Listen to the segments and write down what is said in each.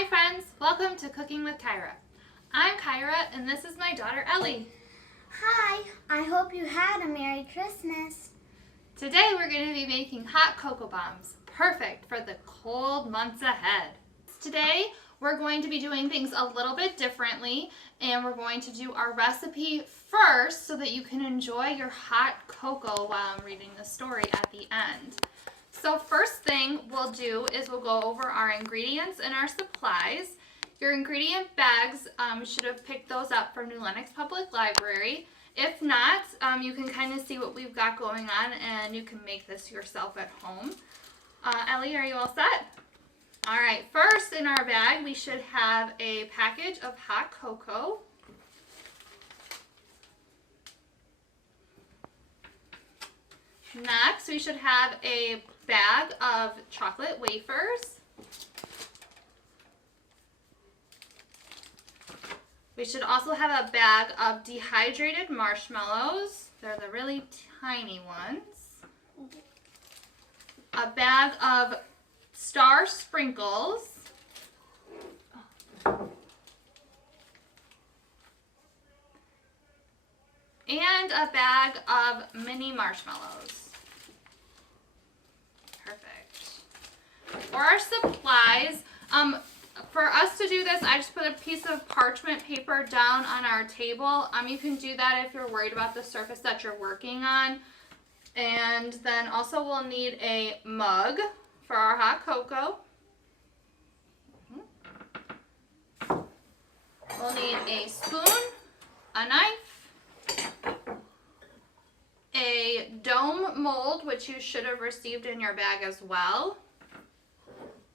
Hi friends, welcome to Cooking with Kyra. I'm Kyra and this is my daughter Ellie. Hi, I hope you had a Merry Christmas. Today we're going to be making hot cocoa bombs, perfect for the cold months ahead. Today we're going to be doing things a little bit differently, and we're going to do our recipe first so that you can enjoy your hot cocoa while I'm reading the story at the end. So first thing we'll do is we'll go over our ingredients and our supplies. Your ingredient bags, you should have picked those up from New Lenox Public Library. If not, you can kind of see what we've got going on and you can make this yourself at home. Ellie, are you all set? All right, first in our bag we should have a package of hot cocoa. Next, we should have a bag of chocolate wafers. We should also have a bag of dehydrated marshmallows. They're the really tiny ones. A bag of star sprinkles. And a bag of mini marshmallows. Perfect. For our supplies, for us to do this, I just put a piece of parchment paper down on our table. You can do that if you're worried about the surface that you're working on. And then also we'll need a mug for our hot cocoa. We'll need a spoon, a knife, a dome mold, which you should have received in your bag as well,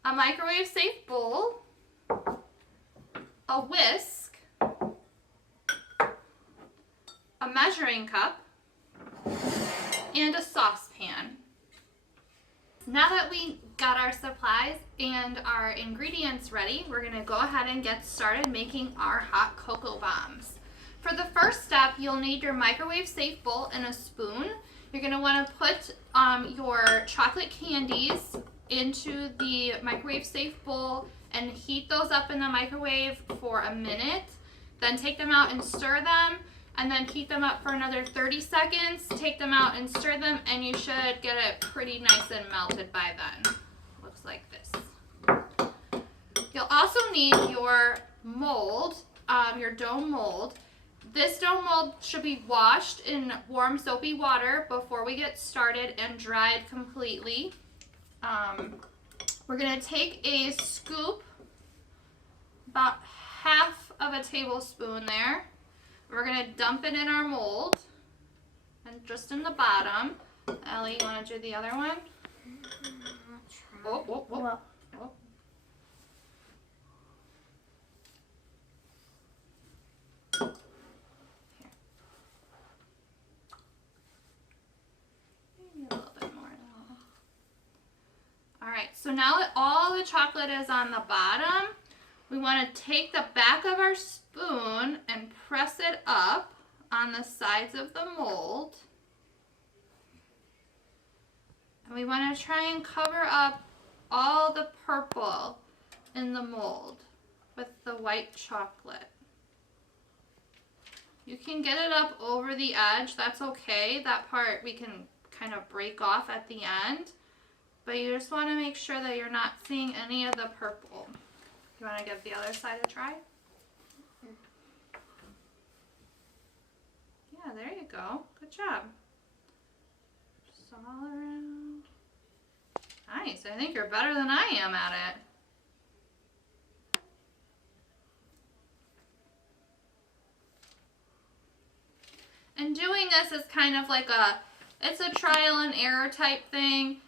a microwave safe bowl, a whisk, a measuring cup, and a saucepan. Now that we got our supplies and our ingredients ready, we're going to go ahead and get started making our hot cocoa bombs. For the first step, you'll need your microwave safe bowl and a spoon. You're going to want to put your chocolate candies into the microwave safe bowl and heat those up in the microwave for a minute. Then take them out and stir them, and then heat them up for another 30 seconds. Take them out and stir them, and you should get it pretty nice and melted by then. Looks like this. You'll also need your mold, your dome mold. This dome mold should be washed in warm soapy water before we get started and dried completely. We're going to take a scoop, about half of a tablespoon there. We're going to dump it in our mold and just in the bottom. Ellie, you want to do the other one? Oh. Alright, so now that all the chocolate is on the bottom, we want to take the back of our spoon and press it up on the sides of the mold. And we want to try and cover up all the purple in the mold with the white chocolate. You can get it up over the edge, that's okay. That part we can kind of break off at the end. But you just want to make sure that you're not seeing any of the purple. You want to give the other side a try? Yeah, there you go. Good job. Just all around. Nice. I think you're better than I am at it. And doing this is kind of like it's a trial and error type thing.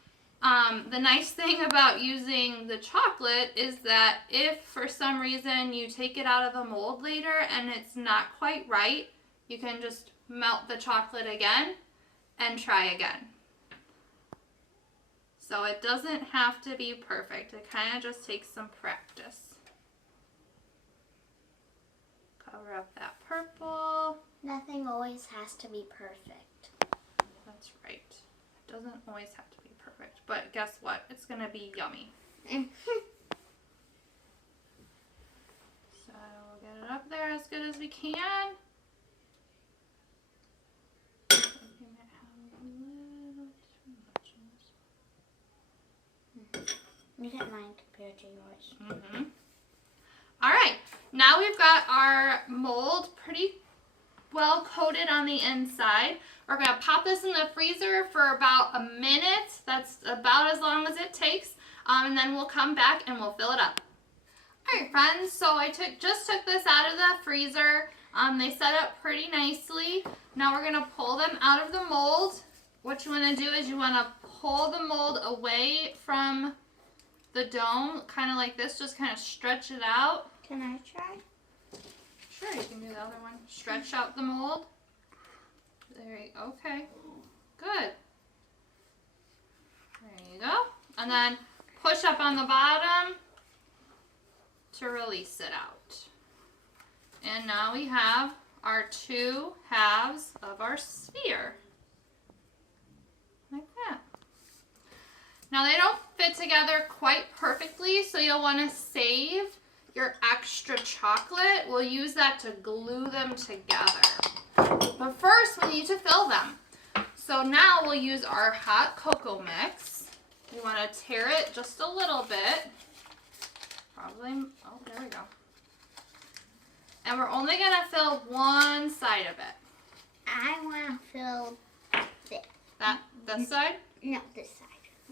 The nice thing about using the chocolate is that if for some reason you take it out of the mold later and it's not quite right, you can just melt the chocolate again and try again. So it doesn't have to be perfect. It kind of just takes some practice. Cover up that purple. Nothing always has to be perfect. That's right. It doesn't always have to be perfect. But guess what? It's going to be yummy. Get it up there as good as we can. Look at mine compared to yours. Mm-hmm. All right, now we've got our mold pretty well coated on the inside. We're gonna pop this in the freezer for about a minute. That's about as long as it takes. And then we'll come back and we'll fill it up. All right, friends, so I just took this out of the freezer. They set up pretty nicely. Now we're gonna pull them out of the mold. What you wanna do is you wanna pull the mold away from the dome, kind of like this, just kind of stretch it out. Can I try? Sure, you can do the other one. Stretch out the mold. There you go. Okay. Good. There you go. And then push up on the bottom to release it out. And now we have our two halves of our sphere. Like that. Now they don't fit together quite perfectly, so you'll want to save your extra chocolate. We'll use that to glue them together. But first we need to fill them. So now we'll use our hot cocoa mix. We want to tear it just a little bit. Probably, oh, there we go. And we're only going to fill one side of it. I want to fill this. This side? No, this side.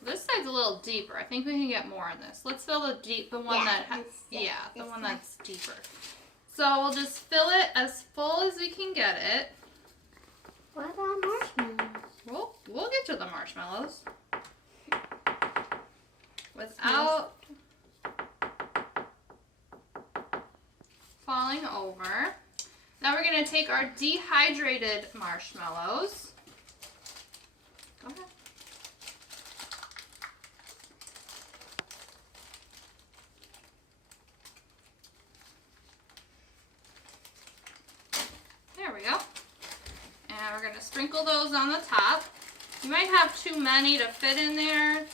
This side's a little deeper. I think we can get more in this. Let's fill the one that's deeper. So we'll just fill it as full as we can get it. What about marshmallows? We'll get to the marshmallows. Without falling over. Now we're going to take our dehydrated marshmallows. Go ahead. There we go. And we're going to sprinkle those on the top. You might have too many to fit in there.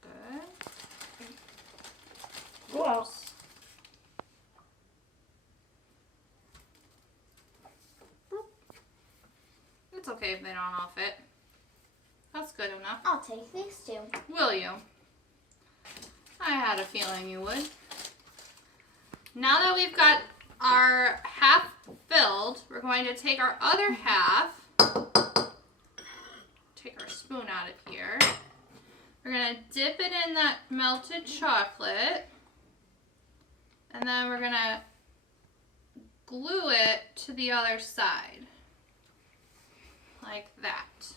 Good. Gross. It's okay if they don't all fit. That's good enough. I'll take these two. Will you? I had a feeling you would. Now that we've got our half filled, we're going to take our other half, take our spoon out of here. We're going to dip it in that melted chocolate, and then we're going to glue it to the other side, like that.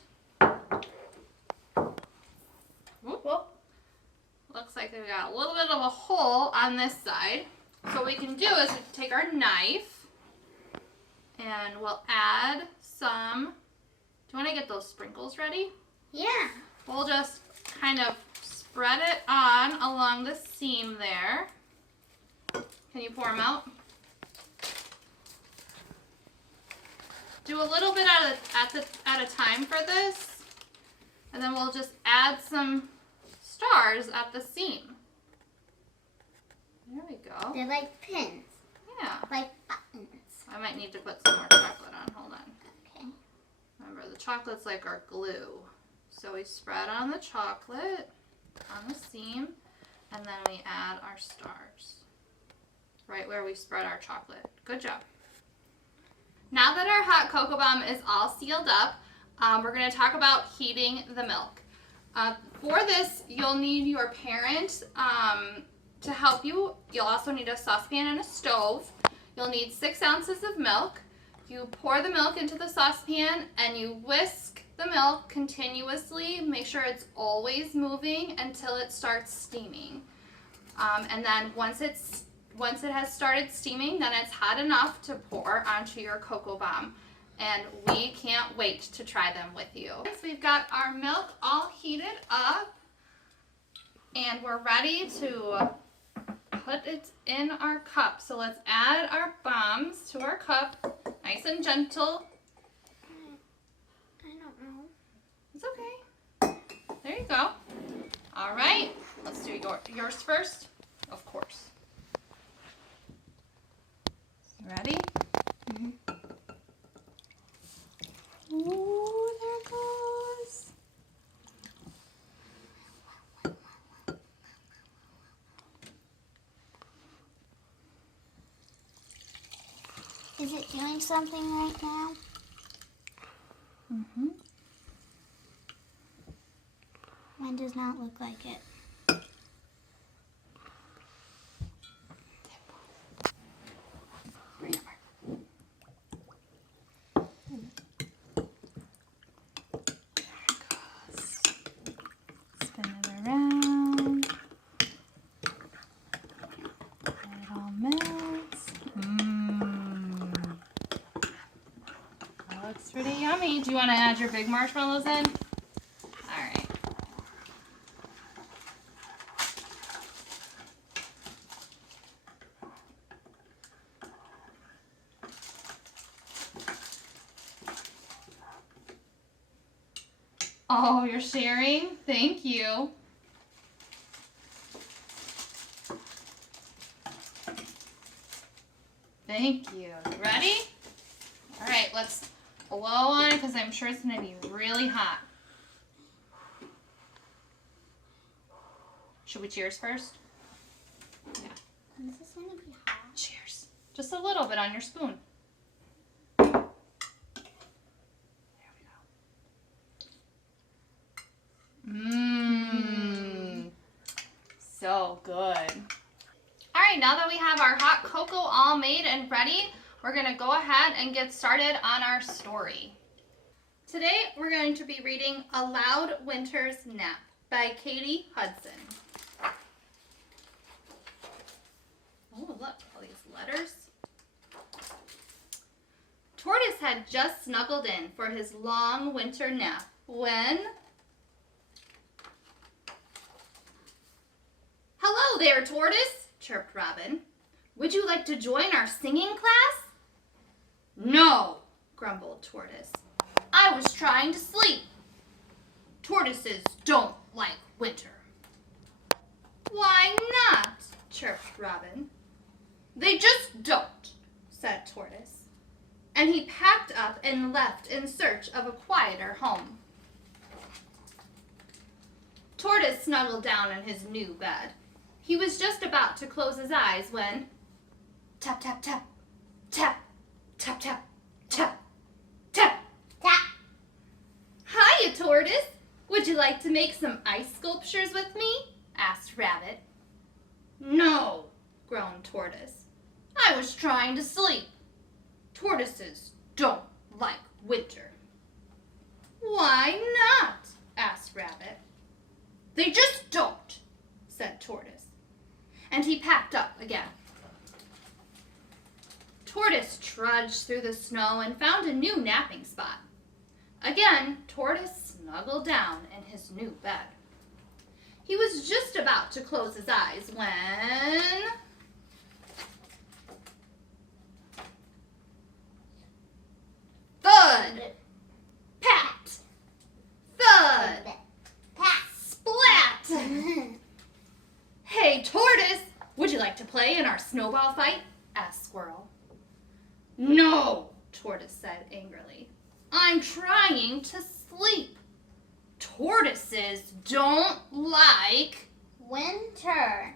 Whoop, whoop. Looks like we've got a little bit of a hole on this side. So what we can do is we can take our knife and we'll add some, do you want to get those sprinkles ready? Yeah. We'll just kind of spread it on along the seam there. Can you pour them out? Do a little bit at a time for this, and then we'll just add some stars at the seam. There we go. They're like pins. Yeah. Like buttons. I might need to put some more chocolate on. Hold on. Okay. Remember, the chocolate's like our glue. So we spread on the chocolate on the seam, and then we add our stars right where we spread our chocolate. Good job. Now that our hot cocoa bomb is all sealed up, we're going to talk about heating the milk. For this, you'll need your parent to help you. You'll also need a saucepan and a stove. You'll need 6 ounces of milk. You pour the milk into the saucepan and you whisk the milk continuously. Make sure it's always moving until it starts steaming. And then once it has started steaming, then it's hot enough to pour onto your cocoa bomb. And we can't wait to try them with you. So we've got our milk all heated up and we're ready to put it in our cup. So let's add our bombs to our cup, nice and gentle. I don't know. It's okay. There you go. All right, let's do yours first? Of course. You ready? Mhm. Ooh, there it goes. Is it doing something right now? Mm-hmm. Mine does not look like it. Bring it over. There it goes. Spin it around. Let it all melts. Mmm. That looks pretty yummy. Do you want to add your big marshmallows in? All right. Oh, you're sharing? Thank you. Thank you. Ready? All right, let's blow on it because I'm sure it's going to be really hot. Should we cheers first? Yeah. Is this going to be hot? Cheers. Just a little bit on your spoon. Mmm. So good. All right, now that we have our hot cocoa all made and ready, we're going to go ahead and get started on our story. Today, we're going to be reading A Loud Winter's Nap by Katie Hudson. Oh, look, all these letters. Tortoise had just snuggled in for his long winter nap when... "Hello there, Tortoise," chirped Robin. "Would you like to join our singing class?" "No," grumbled Tortoise. "I was trying to sleep. Tortoises don't like winter." "Why not?" chirped Robin. "They just don't," said Tortoise. And he packed up and left in search of a quieter home. Tortoise snuggled down in his new bed. He was just about to close his eyes when... tap, tap, tap, tap, tap, tap, tap, tap, Tap. "Hiya, Tortoise. Would you like to make some ice sculptures with me?" asked Rabbit. "No," groaned Tortoise. "I was trying to sleep. Tortoises don't like winter." "Why not?" asked Rabbit. "They just don't," said Tortoise. And he packed up again. Tortoise trudged through the snow and found a new napping spot. Again, Tortoise snuggled down in his new bed. He was just about to close his eyes when... thud! Pat! Thud! Tap. Splat! "Hey, Tortoise, would you like to play in our snowball fight?" asked Squirrel. "No," Tortoise said angrily. "I'm trying to sleep. Tortoises don't like..." Winter.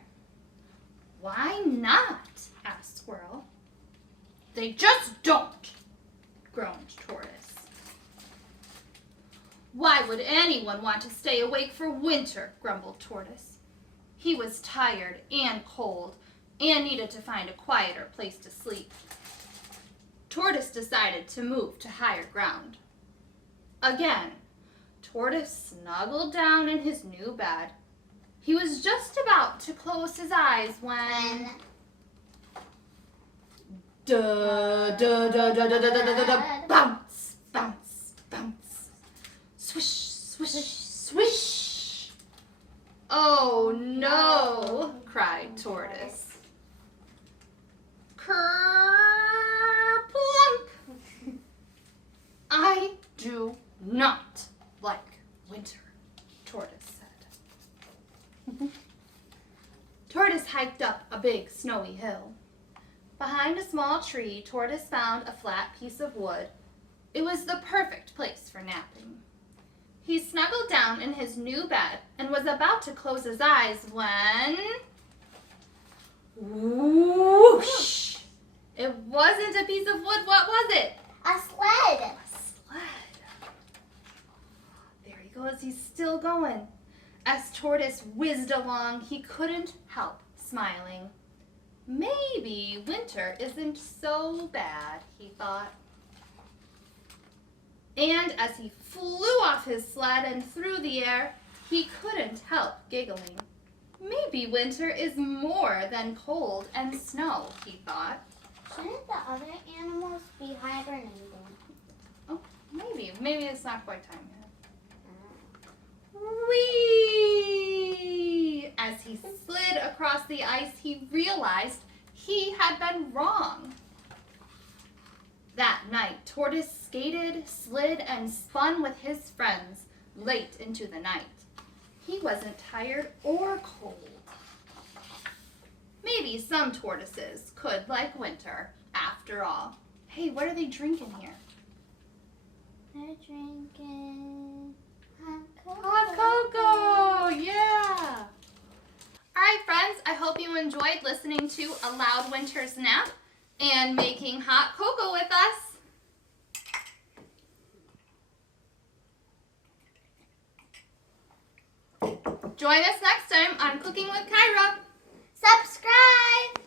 "Why not?" asked Squirrel. "They just don't," groaned Tortoise. "Why would anyone want to stay awake for winter?" grumbled Tortoise. He was tired and cold and needed to find a quieter place to sleep. Tortoise decided to move to higher ground. Again, Tortoise snuggled down in his new bed. He was just about to close his eyes when... da da da da da da da da da, bounce, bounce, bounce, swish, swish, swish. "Oh no!" cried Tortoise. Ker-plunk! "I do not like winter," Tortoise said. Tortoise hiked up a big snowy hill. Behind a small tree, Tortoise found a flat piece of wood. It was the perfect place for napping. He snuggled down in his new bed and was about to close his eyes when... whoosh! It wasn't a piece of wood. What was it? A sled. A sled. There he goes. He's still going. As Tortoise whizzed along, he couldn't help smiling. Maybe winter isn't so bad, he thought. And as he flew off his sled and through the air, he couldn't help giggling. Maybe winter is more than cold and snow, he thought. Shouldn't the other animals be hibernating? Oh, maybe. Maybe it's not quite time yet. Whee! As he slid across the ice, he realized he had been wrong. That night, Tortoise skated, slid, and spun with his friends late into the night. He wasn't tired or cold. Maybe some tortoises could like winter, after all. Hey, what are they drinking here? They're drinking Hot cocoa, yeah. All right, friends, I hope you enjoyed listening to A Loud Winter's Nap and making hot cocoa with us. Join us next time on Cooking with Kyra. Subscribe!